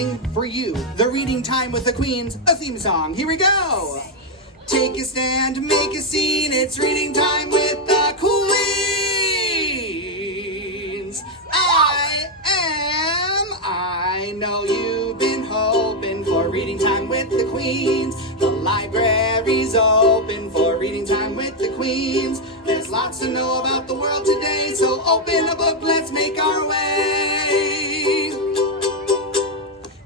sing for you the Reading Time with the Queens, a theme song. Here we go. Take a stand, make a scene, it's reading time with the Queens. I know you've been hoping for reading time with the Queens. The library's open for reading time with the Queens. There's lots to know about the world today, so open a book, let's make our way.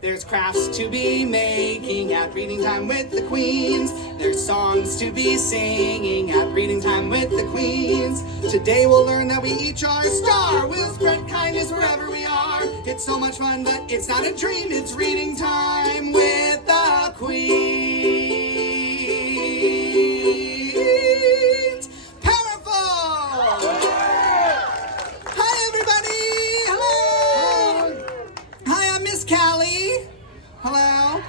There's crafts to be making at Reading Time with the Queens. There's songs to be singing at Reading Time with the Queens. Today we'll learn that we each are a star. We'll spread kindness wherever we are. It's so much fun, but it's not a dream. It's Reading Time with the Queens. Powerful! Hi, everybody! Hello! Hi, I'm Miss Callie. Hello.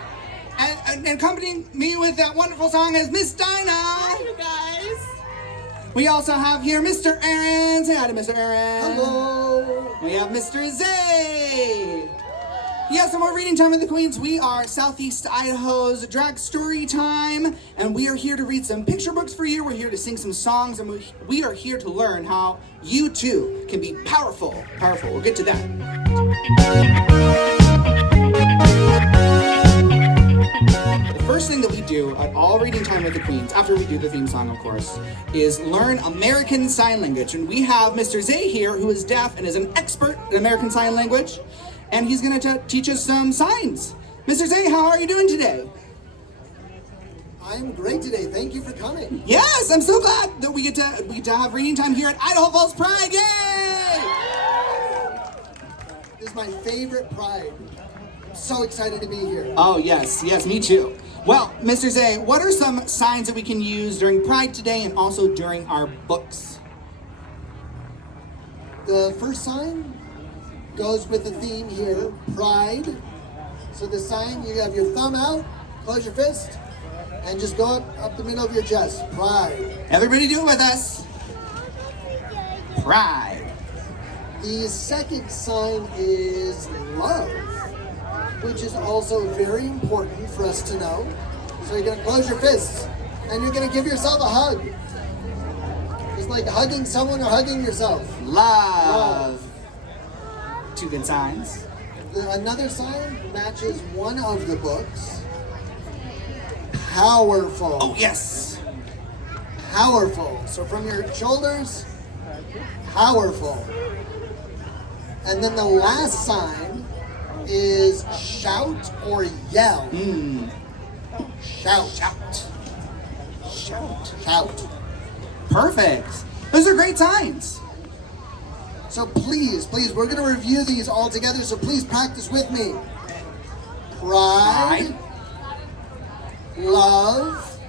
And accompanying me with that wonderful song is Miss Dinah. Hi, you guys. We also have here Mr. Aaron. Say hi to Mr. Aaron. Hello. We have Mr. Zay. Yeah, some more Reading Time with the Queens. We are Southeast Idaho's drag story time, and we are here to read some picture books for you. We're here to sing some songs, and we are here to learn how you too can be powerful. Powerful. We'll get to that. The first thing that we do at all Reading Time with the Queens, after we do the theme song, of course, is learn American Sign Language. And we have Mr. Zay here, who is deaf and is an expert in American Sign Language. And he's going to teach us some signs. Mr. Zay, how are you doing today? I'm great today. Thank you for coming. Yes, I'm so glad that we get to have reading time here at Idaho Falls Pride. Yay! This is my favorite Pride. I'm so excited to be here. Oh, yes, me too. Well, Mr. Zay, what are some signs that we can use during Pride today and also during our books? The first sign goes with the theme here, Pride. So the sign, you have your thumb out, close your fist, and just go up the middle of your chest. Pride. Everybody do it with us. Pride. The second sign is love, which is also very important for us to know. So you're going to close your fists, and you're going to give yourself a hug. It's like hugging someone or hugging yourself. Love. Two good signs. Another sign matches one of the books. Powerful. Oh, yes. Powerful. So from your shoulders, powerful. And then the last sign is shout or yell. Shout. Shout. Shout. Shout. Perfect. Those are great signs. So please, we're going to review these all together, so please practice with me. Pride, love,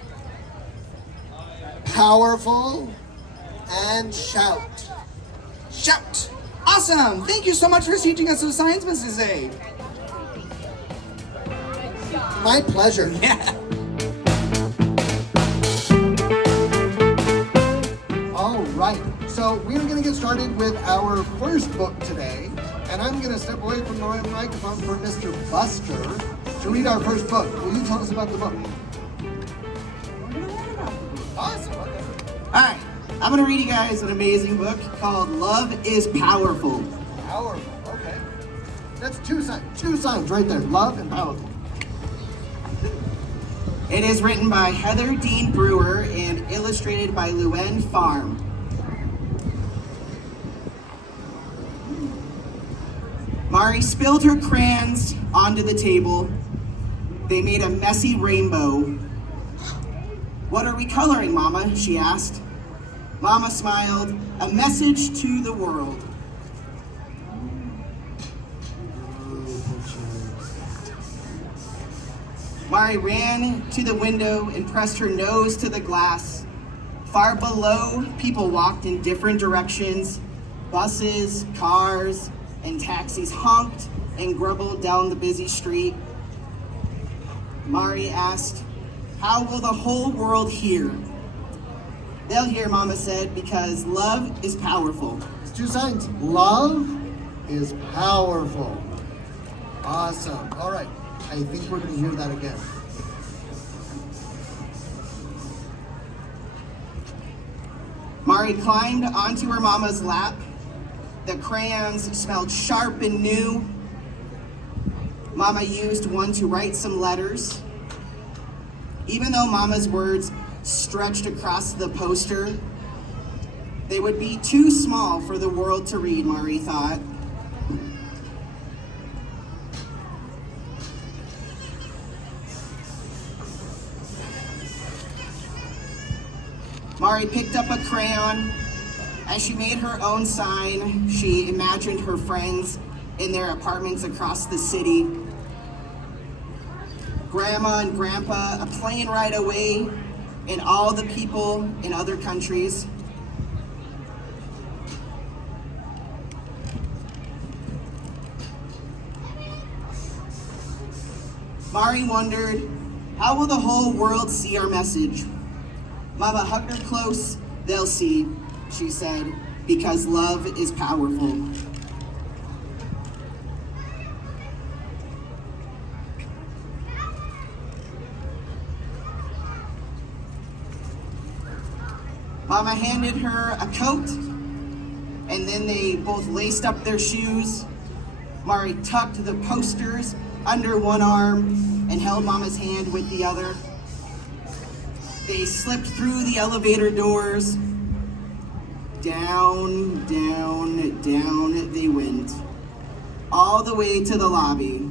powerful, and shout. Shout. Awesome. Thank you so much for teaching us those signs, Mrs. Zay. My pleasure. Yeah. All right, so we're going to get started with our first book today, and I'm going to step away from the microphone for Mr. Buster to read our first book. Will you tell us about the book? Awesome. Okay. All right, I'm going to read you guys an amazing book called Love is Powerful. Powerful. Okay. That's two signs right there. Love and powerful. It is written by Heather Dean Brewer and illustrated by Luen Farm. Mari spilled her crayons onto the table. They made a messy rainbow. "What are we coloring, Mama?" she asked. Mama smiled. "A message to the world." Mari ran to the window and pressed her nose to the glass. Far below, people walked in different directions. Buses, cars, and taxis honked and grumbled down the busy street. Mari asked, "How will the whole world hear?" "They'll hear," Mama said, "because love is powerful." It's two signs. Love is powerful. Awesome. All right. I think we're going to hear that again. Mari climbed onto her mama's lap. The crayons smelled sharp and new. Mama used one to write some letters. Even though Mama's words stretched across the poster, they would be too small for the world to read, Mari thought. Mari picked up a crayon. As she made her own sign, she imagined her friends in their apartments across the city. Grandma and Grandpa, a plane ride away, and all the people in other countries. Mari wondered, how will the whole world see our message? Mama hugged her close. They'll see, she said, because love is powerful. Mama handed her a coat, and then they both laced up their shoes. Mari tucked the posters under one arm and held Mama's hand with the other. They slipped through the elevator doors. Down, down, down they went, all the way to the lobby.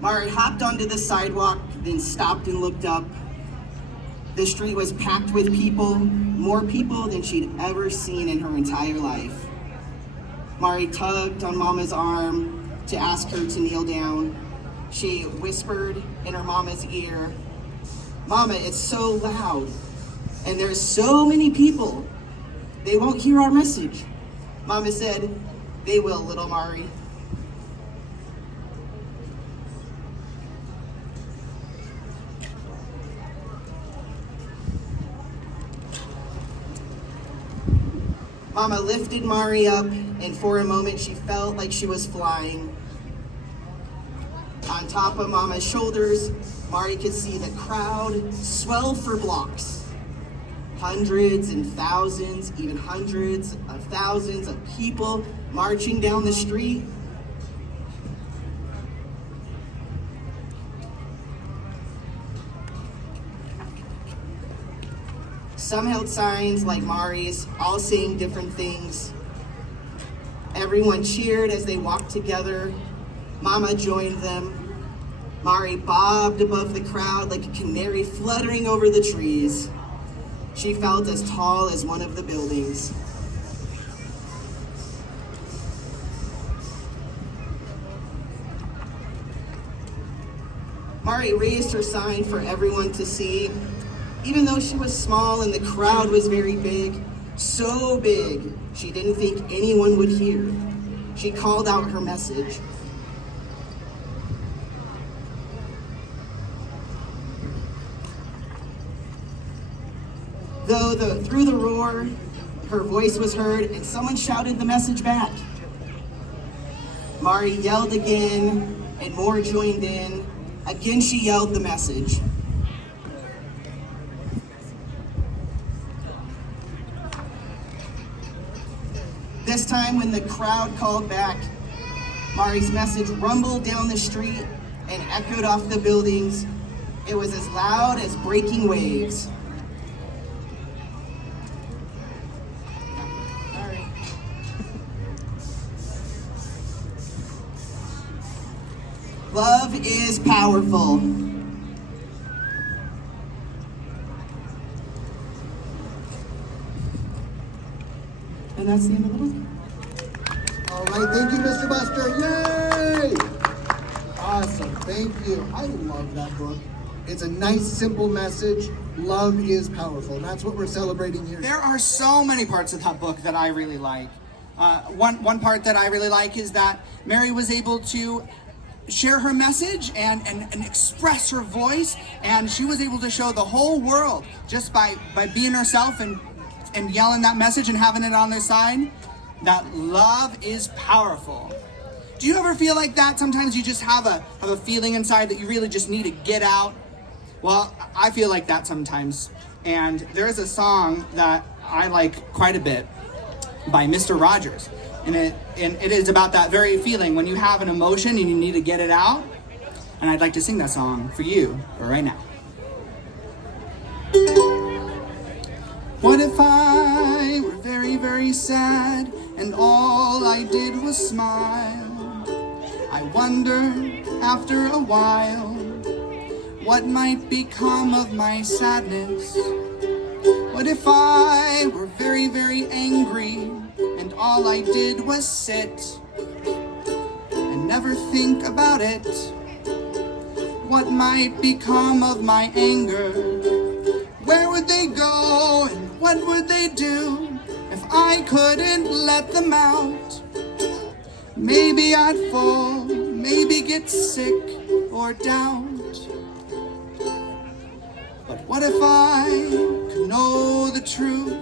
Mari hopped onto the sidewalk, then stopped and looked up. The street was packed with people, more people than she'd ever seen in her entire life. Mari tugged on Mama's arm to ask her to kneel down. She whispered in her mama's ear, "Mama, it's so loud, and there's so many people. They won't hear our message." Mama said, "They will, little Mari." Mama lifted Mari up, and for a moment she felt like she was flying. On top of Mama's shoulders, Mari could see the crowd swell for blocks. Hundreds and thousands, even hundreds of thousands of people marching down the street. Some held signs like Mari's, all saying different things. Everyone cheered as they walked together. Mama joined them. Mari bobbed above the crowd like a canary fluttering over the trees. She felt as tall as one of the buildings. Mari raised her sign for everyone to see. Even though she was small and the crowd was very big, so big, she didn't think anyone would hear. She called out her message. Through the roar, her voice was heard and someone shouted the message back. Mari yelled again and more joined in. Again she yelled the message. This time when the crowd called back, Mari's message rumbled down the street and echoed off the buildings. It was as loud as breaking waves. Love is powerful. And that's the end of the book. All right, thank you, Mr. Buster. Yay! Awesome, thank you. I love that book. It's a nice, simple message. Love is powerful. And that's what we're celebrating here. There are so many parts of that book that I really like. One part that I really like is that Mary was able to share her message and express her voice, and she was able to show the whole world just by being herself and yelling that message and having it on their sign that love is powerful. Do you ever feel like that? Sometimes you just have a feeling inside that you really just need to get out. Well, I feel like that sometimes, and there is a song that I like quite a bit by Mr. Rogers. And it is about that very feeling when you have an emotion and you need to get it out. And I'd like to sing that song for you right now. What if I were very, very sad and all I did was smile? I wondered after a while what might become of my sadness. What if I were very, very angry and all I did was sit and never think about it? What might become of my anger? Where would they go and what would they do if I couldn't let them out? Maybe I'd fall, maybe get sick or doubt. But what if I could know the truth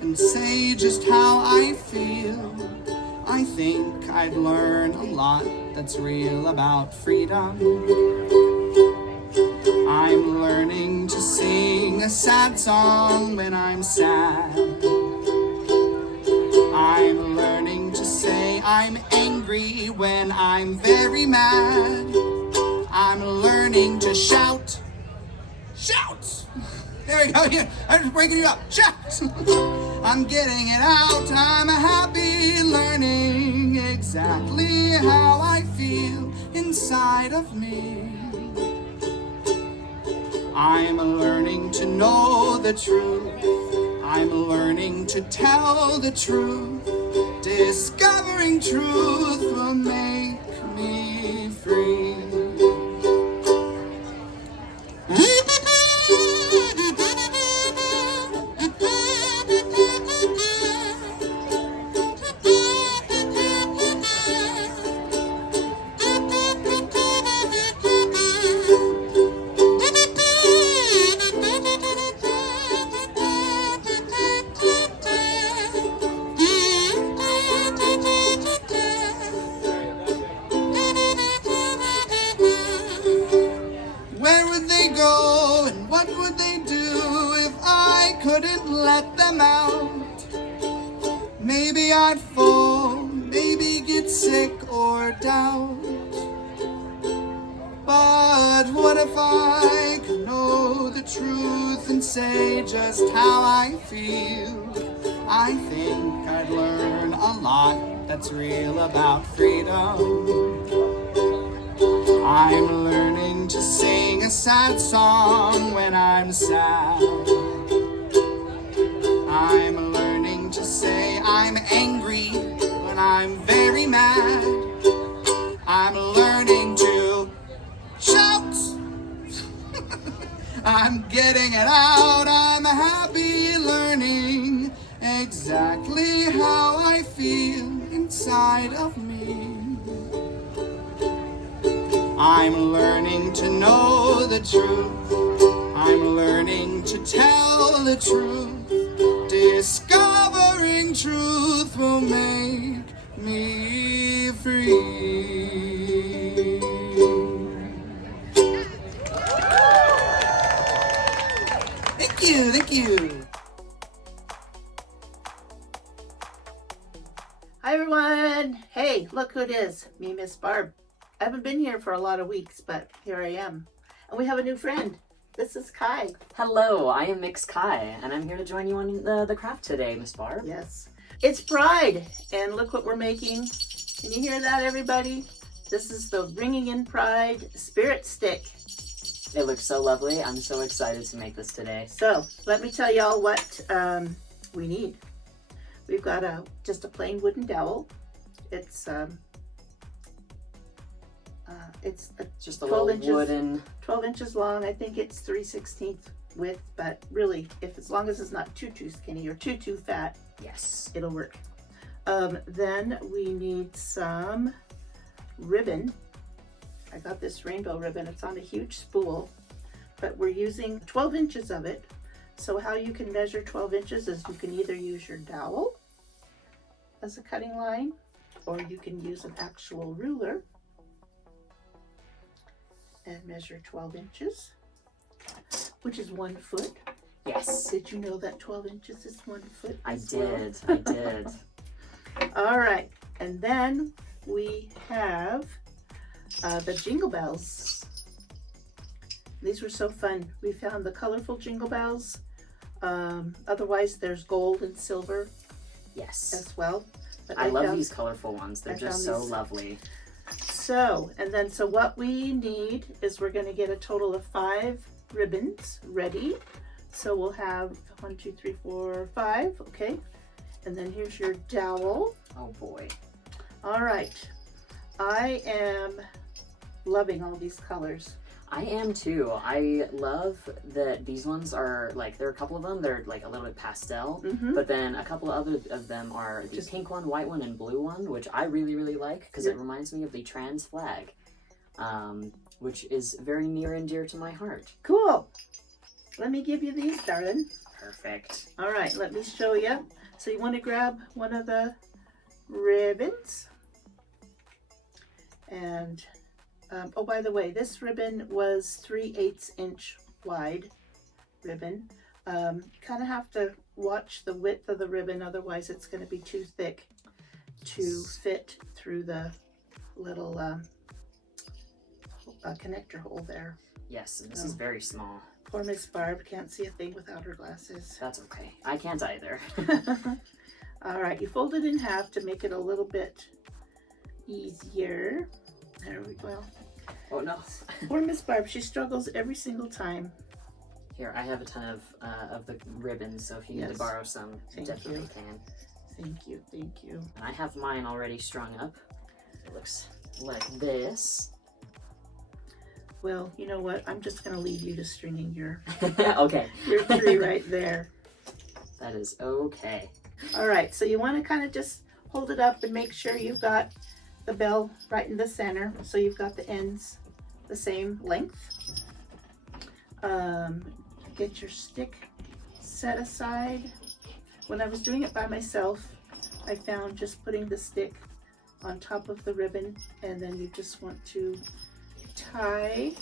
and say just how I feel? I think I'd learn a lot that's real about freedom. I'm learning to sing a sad song when I'm sad. I'm learning to say I'm angry when I'm very mad. I'm learning to shout. Shout! There we go. Here, I'm just breaking you up. Shout! I'm getting it out. I'm happy learning exactly how I feel inside of me. I'm learning to know the truth. I'm learning to tell the truth. Discovering truth will make me free. Couldn't let them out. Maybe I'd fall, maybe get sick or doubt. But what if I could know the truth and say just how I feel? I think I'd learn a lot that's real about freedom. I'm learning to sing a sad song when I'm sad. I'm learning to say I'm angry when I'm very mad. I'm learning to shout. I'm getting it out. I'm happy learning exactly how I feel inside of me. I'm learning to know the truth. I'm learning to tell the truth. Discovering truth will make me free. Thank you, thank you. Hi everyone. Hey, look who it is. Me, Miss Barb. I haven't been here for a lot of weeks, but here I am. And we have a new friend. This is Kai. Hello, I am Mix Kai, and I'm here to join you on the craft today, Miss Barb. Yes. It's Pride, and look what we're making. Can you hear that, everybody? This is the Ringing in Pride Spirit Stick. It looks so lovely. I'm so excited to make this today. So, let me tell y'all what we need. We've got just a plain wooden dowel. It's just a little wooden 12 inches long. I think it's 3/16 width, but really, as long as it's not too skinny or too fat, yes, it'll work. Then we need some ribbon. I I got this rainbow ribbon. It's on a huge spool, but we're using 12 inches of it. So how you can measure 12 inches is you can either use your dowel as a cutting line, or you can use an actual ruler and measure 12 inches, which is 1 foot. Yes. Did you know that 12 inches is 1 foot? I as well? did. I did. All right, and then we have the jingle bells. These were so fun. We found the colorful jingle bells. Otherwise, there's gold and silver Yes. as well. But I love found- these colorful ones. They're I just found so these- lovely. So, so what we need is we're going to get a total of 5 ribbons ready. So we'll have 1, 2, 3, 4, 5. Okay. And then here's your dowel. Oh boy. All right. I am loving all these colors. I am too. I love that these ones are like, there are a couple of them, they're like a little bit pastel, Mm-hmm. but then a couple other of them are the Just- pink one, white one, and blue one, which I really, really like because Yeah. it reminds me of the trans flag, which is very near and dear to my heart. Cool. Let me give you these, darling. Perfect. All right, let me show you. So you want to grab one of the ribbons. And, oh, by the way, this ribbon was 3/8 inch wide ribbon. Kind of have to watch the width of the ribbon, otherwise it's going to be too thick to fit through the little connector hole there. Yes, and this Oh. is very small. Poor Miss Barb can't see a thing without her glasses. That's okay. I can't either. All right, you fold it in half to make it a little bit easier. There we go. Oh no. Poor Miss Barb, she struggles every single time. Here, I have a ton of the ribbons, so if you need Yes. to borrow some, you Thank definitely you. can. Thank you, thank you. And I have mine already strung up. It looks like this. Well, you know what? I'm just gonna leave you to stringing your Okay. 3 right there. That is okay. All right, so you want to kind of just hold it up and make sure you've got the bell right in the center, so you've got the ends the same length. Get your stick set aside. When I was doing it by myself, I found just putting the stick on top of the ribbon, and then you just want to tie,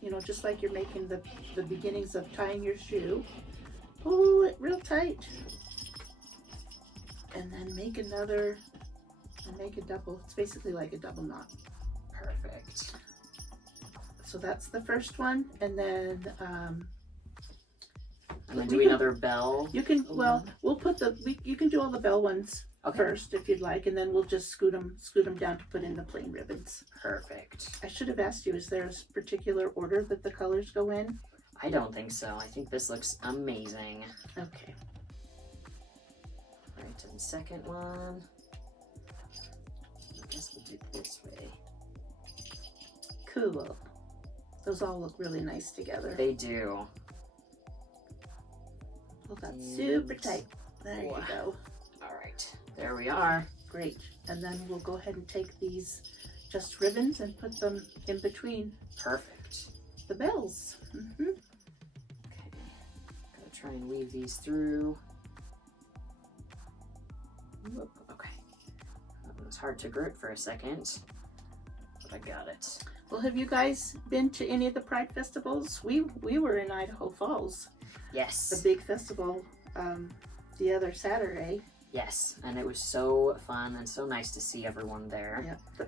you know, just like you're making the beginnings of tying your shoe. Pull it real tight. And then make another, and make a double. It's basically like a double knot. Perfect. So that's the first one, and then And then We do can- another bell. you can, well, we'll put you can do all the bell ones Okay. first if you'd like, and then we'll just scoot them down to put in the plain ribbons. Perfect. I should have asked you, is there a particular order that the colors go in? I don't think so. I think this looks amazing. Okay. Right to the second one. I guess we'll do it this way. Cool. Those all look really nice together. They do. Pull that super tight. There you Wow. go. All right. There we are. Great. And then we'll go ahead and take these just ribbons and put them in between Perfect. the bells. Okay. Gotta try and weave these through. Whoop. Okay. That was hard to grip for a second, but I got it. Well, have you guys been to any of the Pride festivals? We were in Idaho Falls, the Yes. big festival, the other Saturday. Yes. And it was so fun and so nice to see everyone there. Yeah,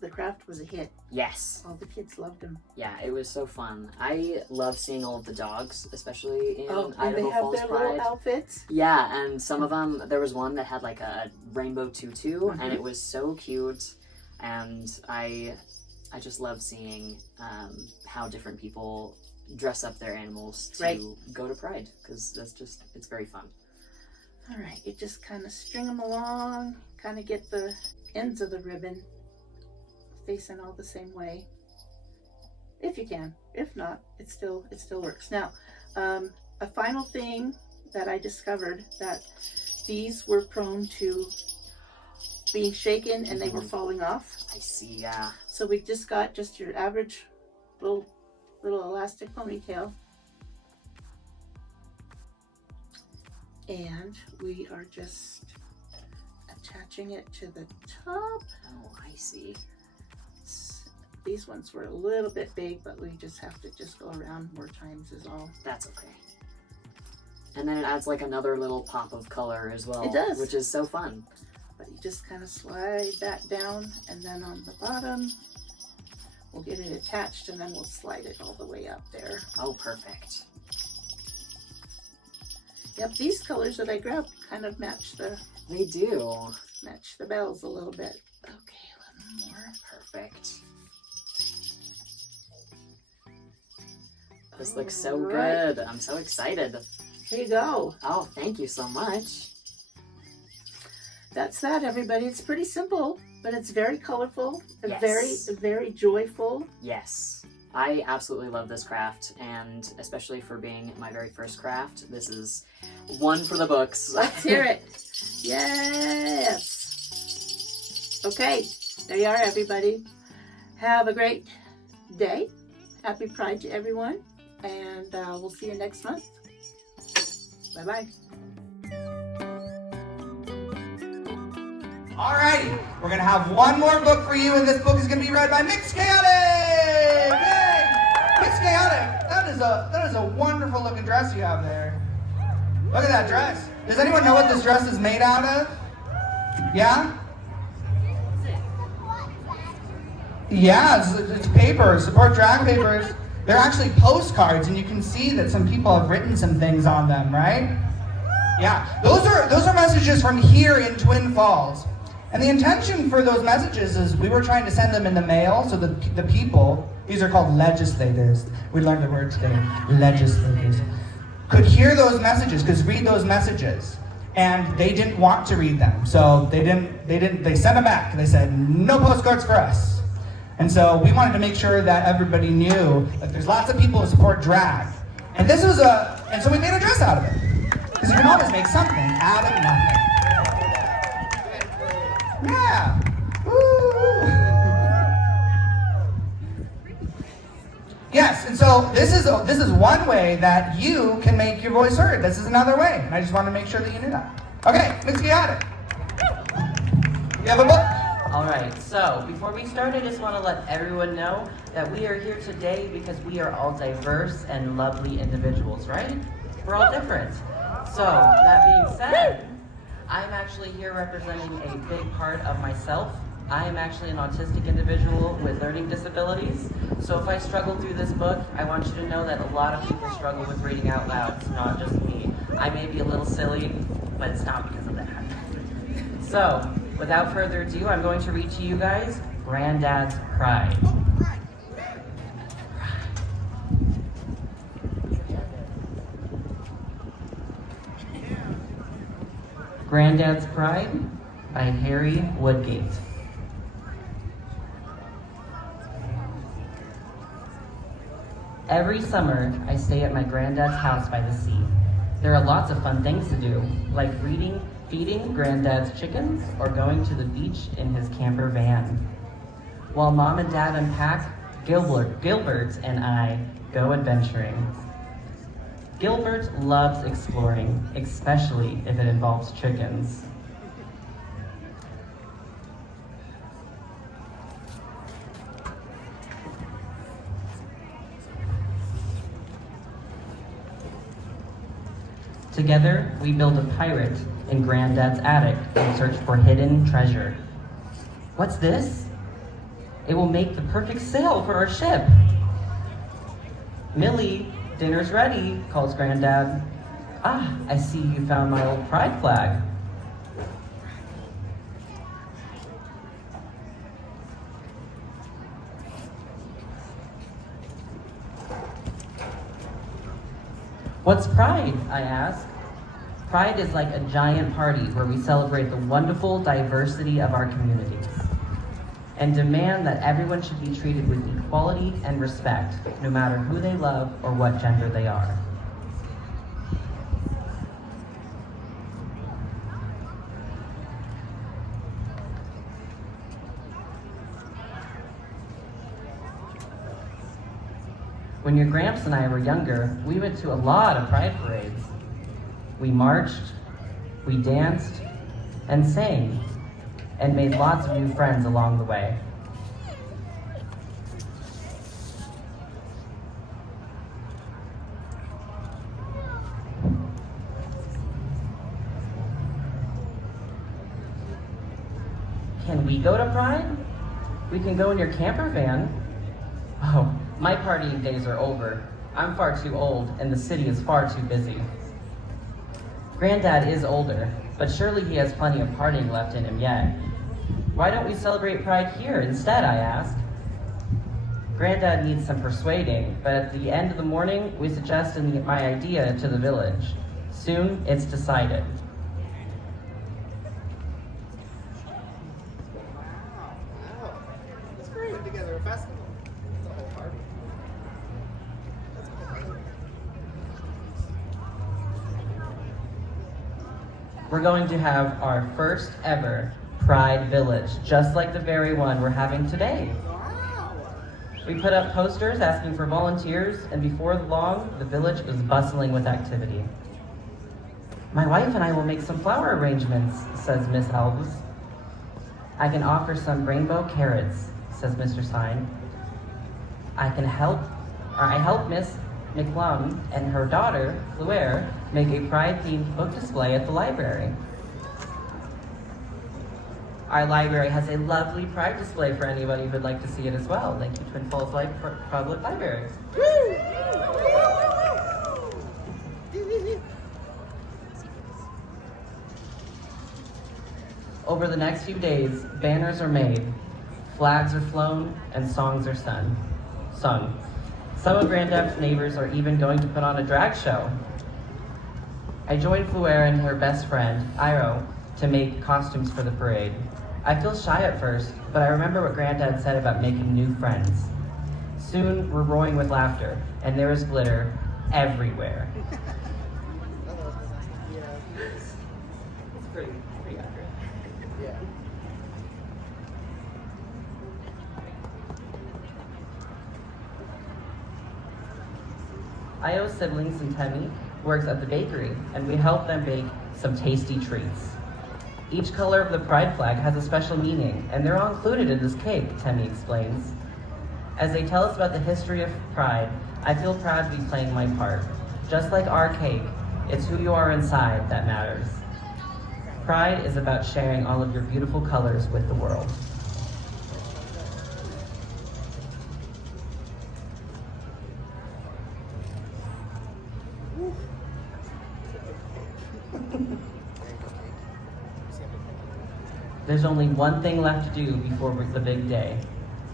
the craft was a hit. Yes. All the kids loved them. Yeah, it was so fun. I love seeing all of the dogs, especially in and Idaho they have Falls their Pride. little outfits. Yeah, and some of them, there was one that had like a rainbow tutu, and it was so cute. And I just love seeing how different people dress up their animals to Right. go to Pride, because it's very fun. All right, you just kind of string them along, kind of get the ends of the ribbon facing all the same way, if you can. If not, it still works. Now, a final thing that I discovered, that these were prone to being shaken and they were falling off. I see, yeah. So we just got just your average little elastic ponytail. And we are just attaching it to the top. Oh, I see. These ones were a little bit big, but we just have to just go around more times is all. That's okay. And then it adds like another little pop of color as well. It does. Which is so fun. But you just kind of slide that down, and then on the bottom, we'll get it attached, and then we'll slide it all the way up there. Oh, perfect. Yep, these colors that I grabbed kind of match the They do. bells a little bit. Okay, a little more. Perfect. This looks so Alright. good. I'm so excited. Here you go. Oh, thank you so much. That's that, everybody. It's pretty simple, but it's very colorful, and Yes. very joyful. Yes. I absolutely love this craft, and especially for being my very first craft, this is one for the books. Let's hear it. Yes. Okay, there you are, everybody. Have a great day. Happy Pride to everyone, and we'll see you next month. Bye-bye. Alrighty, we're gonna have one more book for you, and this book is gonna be read by Mix Chaotic! Yay! Mix Chaotic, that is a wonderful looking dress you have there. Look at that dress. Does anyone know what this dress is made out of? Yeah? Yeah, it's paper, support drag papers. They're actually postcards, and you can see that some people have written some things on them, right? Yeah, those are messages from here in Twin Falls. And the intention for those messages is we were trying to send them in the mail so that the people, these are called legislators, we learned the word today, legislators, could hear those messages, could read those messages. And they didn't want to read them, so they sent them back. They said, no postcards for us. And so we wanted to make sure that everybody knew that there's lots of people who support drag. And this was and so we made a dress out of it. Because you can always make something out of nothing. Yeah. Woo. Yes, and so this is one way that you can make your voice heard. This is another way, and I just wanted to make sure that you knew that. Okay, Mix Chaotic. You have a book? All right, so before we start, I just want to let everyone know that we are here today because we are all diverse and lovely individuals, right? We're all different. So, that being said, I'm actually here representing a big part of myself. I am actually an autistic individual with learning disabilities. So if I struggle through this book, I want you to know that a lot of people struggle with reading out loud. It's not just me. I may be a little silly, but it's not because of that. So, without further ado, I'm going to read to you guys Granddad's Pride. Granddad's Pride by Harry Woodgate. Every summer, I stay at my granddad's house by the sea. There are lots of fun things to do, like feeding granddad's chickens, or going to the beach in his camper van. While Mom and Dad unpack, Gilbert and I go adventuring. Gilbert loves exploring, especially if it involves chickens. Together, we build a pirate in Granddad's attic and search for hidden treasure. What's this? It will make the perfect sail for our ship. Millie, dinner's ready, calls Granddad. Ah, I see you found my old pride flag. What's Pride? I ask. Pride is like a giant party where we celebrate the wonderful diversity of our communities and demand that everyone should be treated with equality and respect, no matter who they love or what gender they are. When your Gramps and I were younger, we went to a lot of pride parades. We marched, we danced, and sang, and made lots of new friends along the way. Can we go to Pride? We can go in your camper van. Oh, my partying days are over. I'm far too old, and the city is far too busy. Granddad is older, but surely he has plenty of partying left in him yet. Why don't we celebrate Pride here instead, I asked. Granddad needs some persuading, but at the end of the morning, we suggested my idea to the village. Soon, it's decided. Put together a festival. It's a whole party. We're going to have our first ever Pride Village, just like the very one we're having today. We put up posters asking for volunteers, and before long, the village was bustling with activity. My wife and I will make some flower arrangements, says Miss Elves. I can offer some rainbow carrots, says Mr. Sign. I help Miss McLum and her daughter, Fleur, make a Pride-themed book display at the library. Our library has a lovely Pride display for anybody who would like to see it as well. Thank you, Twin Falls Public Library. Over the next few days, banners are made, flags are flown, and songs are sung. Some of Granddad's neighbors are even going to put on a drag show. I joined Fleur and her best friend, Iro, to make costumes for the parade. I feel shy at first, but I remember what Granddad said about making new friends. Soon, we're roaring with laughter, and there is glitter everywhere. It's pretty accurate. Yeah. Io's siblings and Temmie works at the bakery, and we help them bake some tasty treats. Each color of the Pride flag has a special meaning, and they're all included in this cake, Temmie explains. As they tell us about the history of Pride, I feel proud to be playing my part. Just like our cake, it's who you are inside that matters. Pride is about sharing all of your beautiful colors with the world. There's only one thing left to do before the big day.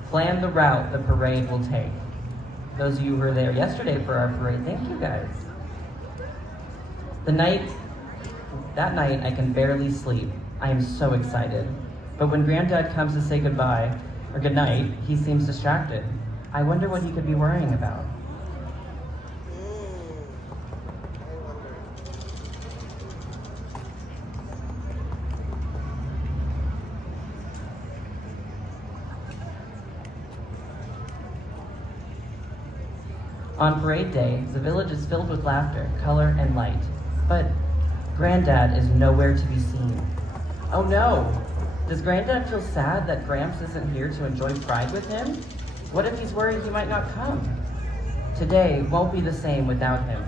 Plan the route the parade will take. Those of you who were there yesterday for our parade, thank you guys. That night I can barely sleep. I am so excited. But when Granddad comes to say goodbye, or goodnight, he seems distracted. I wonder what he could be worrying about. On parade day, the village is filled with laughter, color, and light. But Granddad is nowhere to be seen. Oh no! Does Granddad feel sad that Gramps isn't here to enjoy Pride with him? What if he's worried he might not come? Today won't be the same without him.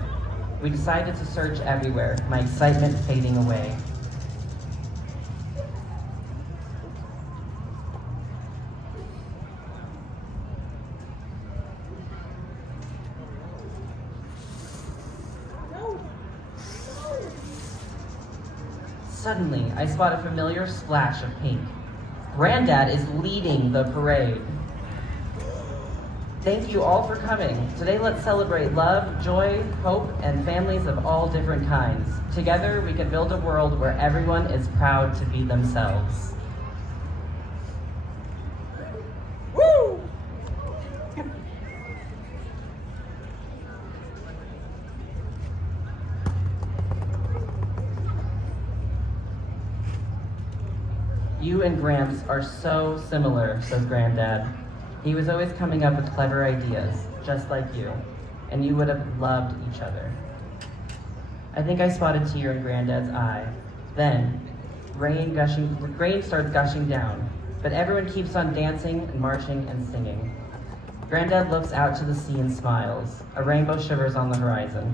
We decided to search everywhere, my excitement fading away. Suddenly, I spot a familiar splash of pink. Granddad is leading the parade. Thank you all for coming. Today, let's celebrate love, joy, hope, and families of all different kinds. Together, we can build a world where everyone is proud to be themselves. Woo! You and Gramps are so similar, says Granddad. He was always coming up with clever ideas, just like you. and you would have loved each other. I think I spotted a tear in Granddad's eye. Then, rain starts gushing down, but everyone keeps on dancing and marching and singing. Granddad looks out to the sea and smiles. A rainbow shivers on the horizon.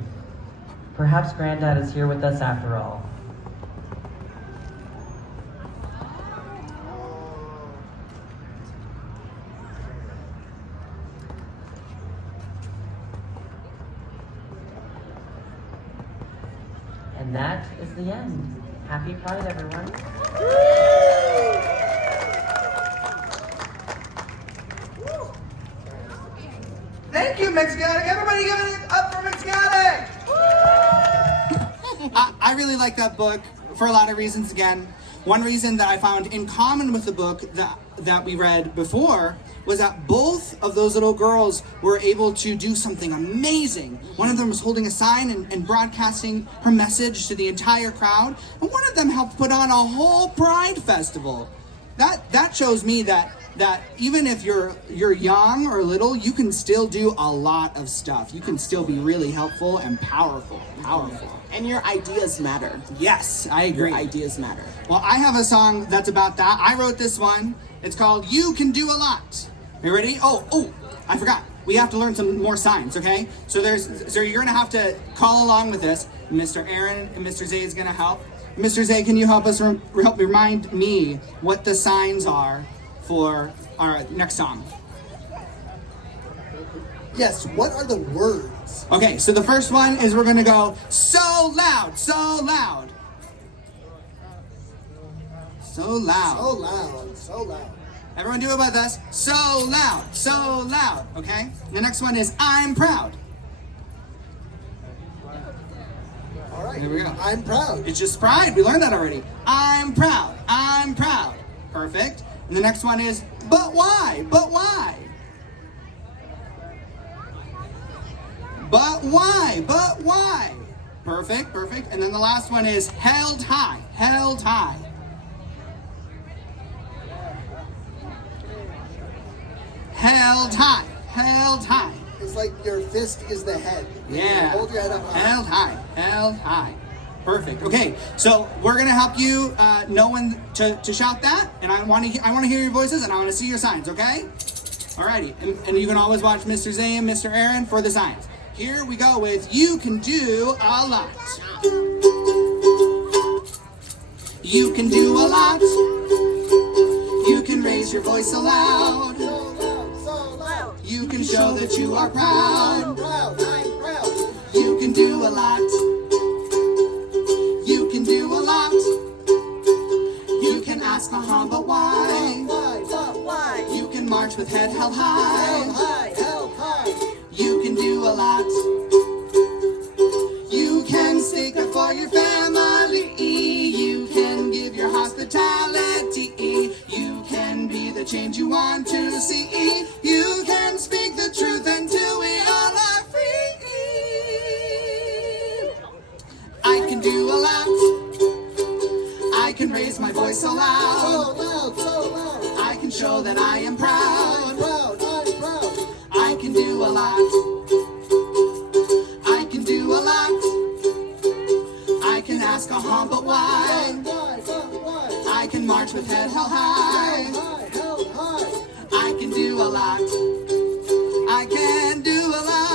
Perhaps Granddad is here with us after all. And that is the end. Happy Pride, everyone. Thank you, Mixganic. Everybody give it up for Mixganic. I really like that book for a lot of reasons. Again, one reason that I found in common with the book that we read before was that both of those little girls were able to do something amazing. One of them was holding a sign and broadcasting her message to the entire crowd, and one of them helped put on a whole Pride festival. That shows me that even if you're young or little, you can still do a lot of stuff. You can still be really helpful and powerful. And your ideas matter. Yes, I agree. Your ideas matter. Well, I have a song that's about that. I wrote this one. It's called You Can Do a Lot. Are you ready? Oh, I forgot. We have to learn some more signs, okay? So you're gonna have to call along with this. Mr. Aaron and Mr. Zay is gonna help. Mr. Zay, can you help us help remind me what the signs are for our next song? Yes, what are the words? Okay, so the first one is we're gonna go so loud, so loud. So loud. So loud, so loud. Everyone do it with us. So loud, okay? The next one is I'm proud. All right. There we go. I'm proud. It's just pride. We learned that already. I'm proud. Perfect. And the next one is but why? But why? Perfect. And then the last one is held high. Held high. It's like your fist is the head. Yeah. Hold your head up high. Held high. Perfect. Okay, so we're gonna help you know when to shout that, and I want to hear your voices, and I want to see your signs. Okay? Alrighty, and you can always watch Mr. Zay and Mr. Aaron for the signs. Here we go with You Can Do a Lot. You can do a lot. You can raise your voice aloud. So loud. You can show that you are proud. I'm proud. You can do a lot. You can do a lot. You can ask the humble why. Why? You can march with head held high. Held high. You can do a lot. You can stick up for your family. You can give your hospitality. You can be the change you want to see. You can speak the truth until we all are free. I can do a lot. I can raise my voice so loud. So loud. I can show that I am proud. I'm proud. I can do a lot. I can do a lot. I can ask a humble why. Why? I can march with head held high. Held high. I can do a lot. I can do a lot.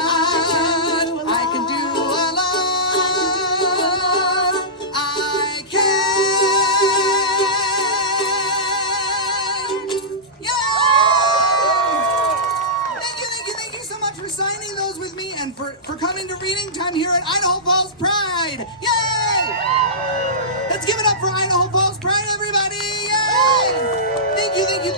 I can do a lot. I can. Yeah! Thank you so much for signing those with me and for coming to reading time here at Idaho Falls Pride. Yay! Let's give it up for Idaho Falls Pride, everybody! Yay!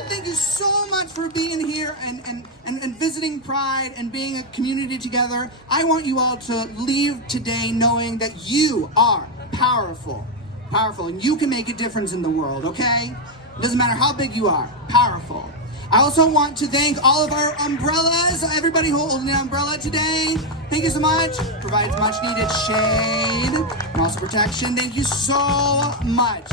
Thank you so much for being here and visiting Pride and being a community together. I want you all to leave today knowing that you are powerful, and you can make a difference in the world, okay? It doesn't matter how big you are, powerful. I also want to thank all of our umbrellas, everybody holding an umbrella today. Thank you so much. Provides much needed shade and also protection. Thank you so much.